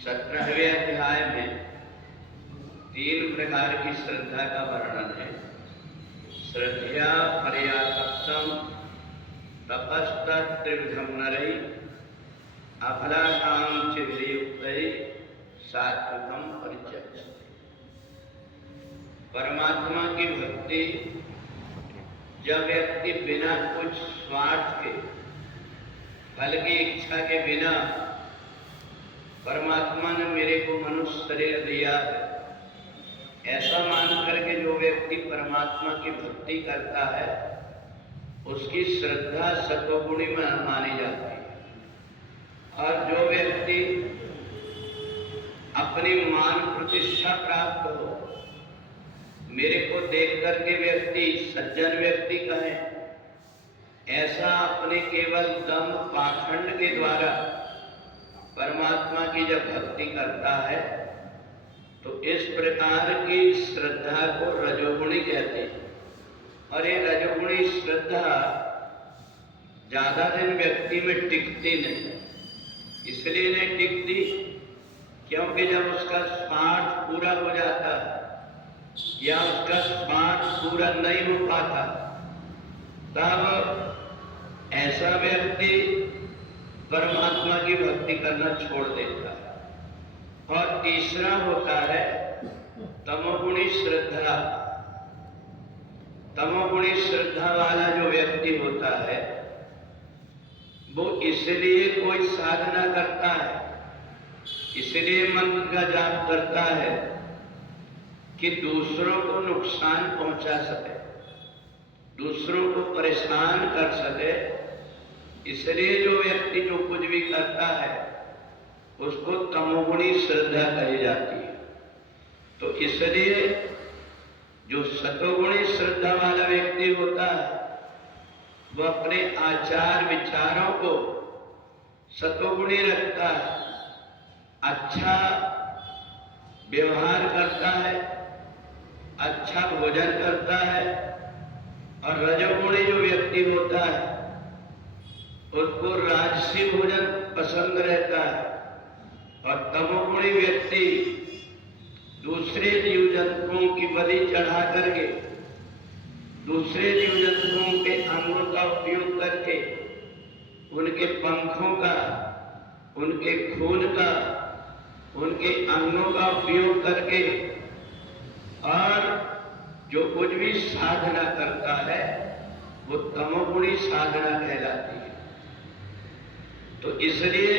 17वें अध्याय में 3 प्रकार की श्रद्धा का वर्णन है। श्रद्धया पर्याप्तम तपस्तत्त्रिविधम नरै अफलाकाम चिरयुक्तै सात्विकम परिचक्षते। परमात्मा की भक्ति जब व्यक्ति बिना कुछ स्वार्थ के, फल की इच्छा के बिना, परमात्मा ने मेरे को मनुष्य शरीर दिया है ऐसा मान करके जो व्यक्ति परमात्मा की भक्ति करता है उसकी श्रद्धा सत्वगुणी मानी जाती है। और जो व्यक्ति अपनी मान प्रतिष्ठा प्राप्त हो, मेरे को देख करके व्यक्ति सज्जन व्यक्ति कहे, ऐसा अपने केवल दम पाखंड के द्वारा परमात्मा की जब भक्ति करता है तो इस प्रकार की श्रद्धा को रजोगुणी कहते हैं। और ये रजोगुणी श्रद्धा ज्यादा दिन व्यक्ति में टिकती नहीं। इसलिए नहीं टिकती क्योंकि जब उसका स्वार्थ पूरा हो जाता है या उसका स्वार्थ पूरा नहीं हो पाता तब ऐसा व्यक्ति परमात्मा की भक्ति करना छोड़ देता है। और तीसरा होता है तमोगुणी श्रद्धा। तमोगुणी श्रद्धा वाला जो व्यक्ति होता है वो इसलिए कोई साधना करता है, इसलिए मंत्र का जाप करता है कि दूसरों को नुकसान पहुंचा सके, दूसरों को परेशान कर सके। इसलिए जो व्यक्ति जो कुछ भी करता है उसको तमोगुणी श्रद्धा कही जाती है। तो इसलिए जो सतोगुणी श्रद्धा वाला व्यक्ति होता है वह अपने आचार विचारों को सतोगुणी रखता है, अच्छा व्यवहार करता है, अच्छा भोजन करता है। और रजोगुणी जो व्यक्ति होता है उसको राजसी भोजन पसंद रहता है। और तमोगुणी व्यक्ति दूसरे जीव जंतुओं की बलि चढ़ा करके, दूसरे जीव जंतुओं के अंगों का उपयोग करके, उनके पंखों का, उनके खून का, उनके अंगों का उपयोग करके और जो कुछ भी साधना करता है वो तमोगुणी साधना कहलाती है। तो इसलिए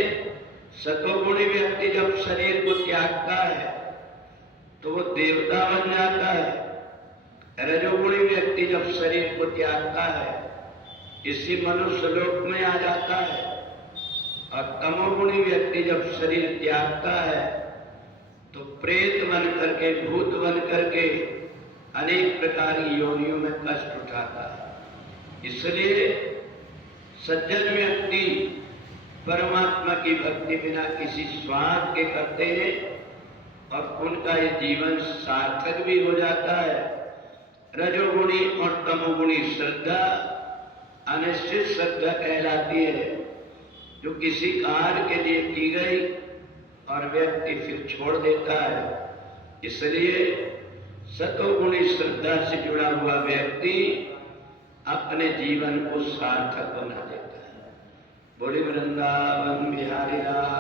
सतोगुणी व्यक्ति जब शरीर को त्यागता है तो वो देवता बन जाता है। रजोगुणी व्यक्ति जब शरीर को त्यागता है इसी मनुष्य लोक में आ जाता है। और तमोगुणी व्यक्ति जब शरीर त्यागता है तो प्रेत बन करके, भूत बन करके अनेक प्रकार की योनियों में कष्ट उठाता है। इसलिए सज्जन व्यक्ति परमात्मा की भक्ति बिना किसी स्वार्थ के करते हैं और उनका ये जीवन सार्थक भी हो जाता है। रजोगुणी और तमोगुणी श्रद्धा अनिश्चित श्रद्धा कहलाती है, जो किसी कार्य के लिए की गई और व्यक्ति फिर छोड़ देता है। इसलिए सतोगुणी श्रद्धा से जुड़ा हुआ व्यक्ति अपने जीवन को सार्थक बना देता है। बोले वृंदावन बिहारी लाल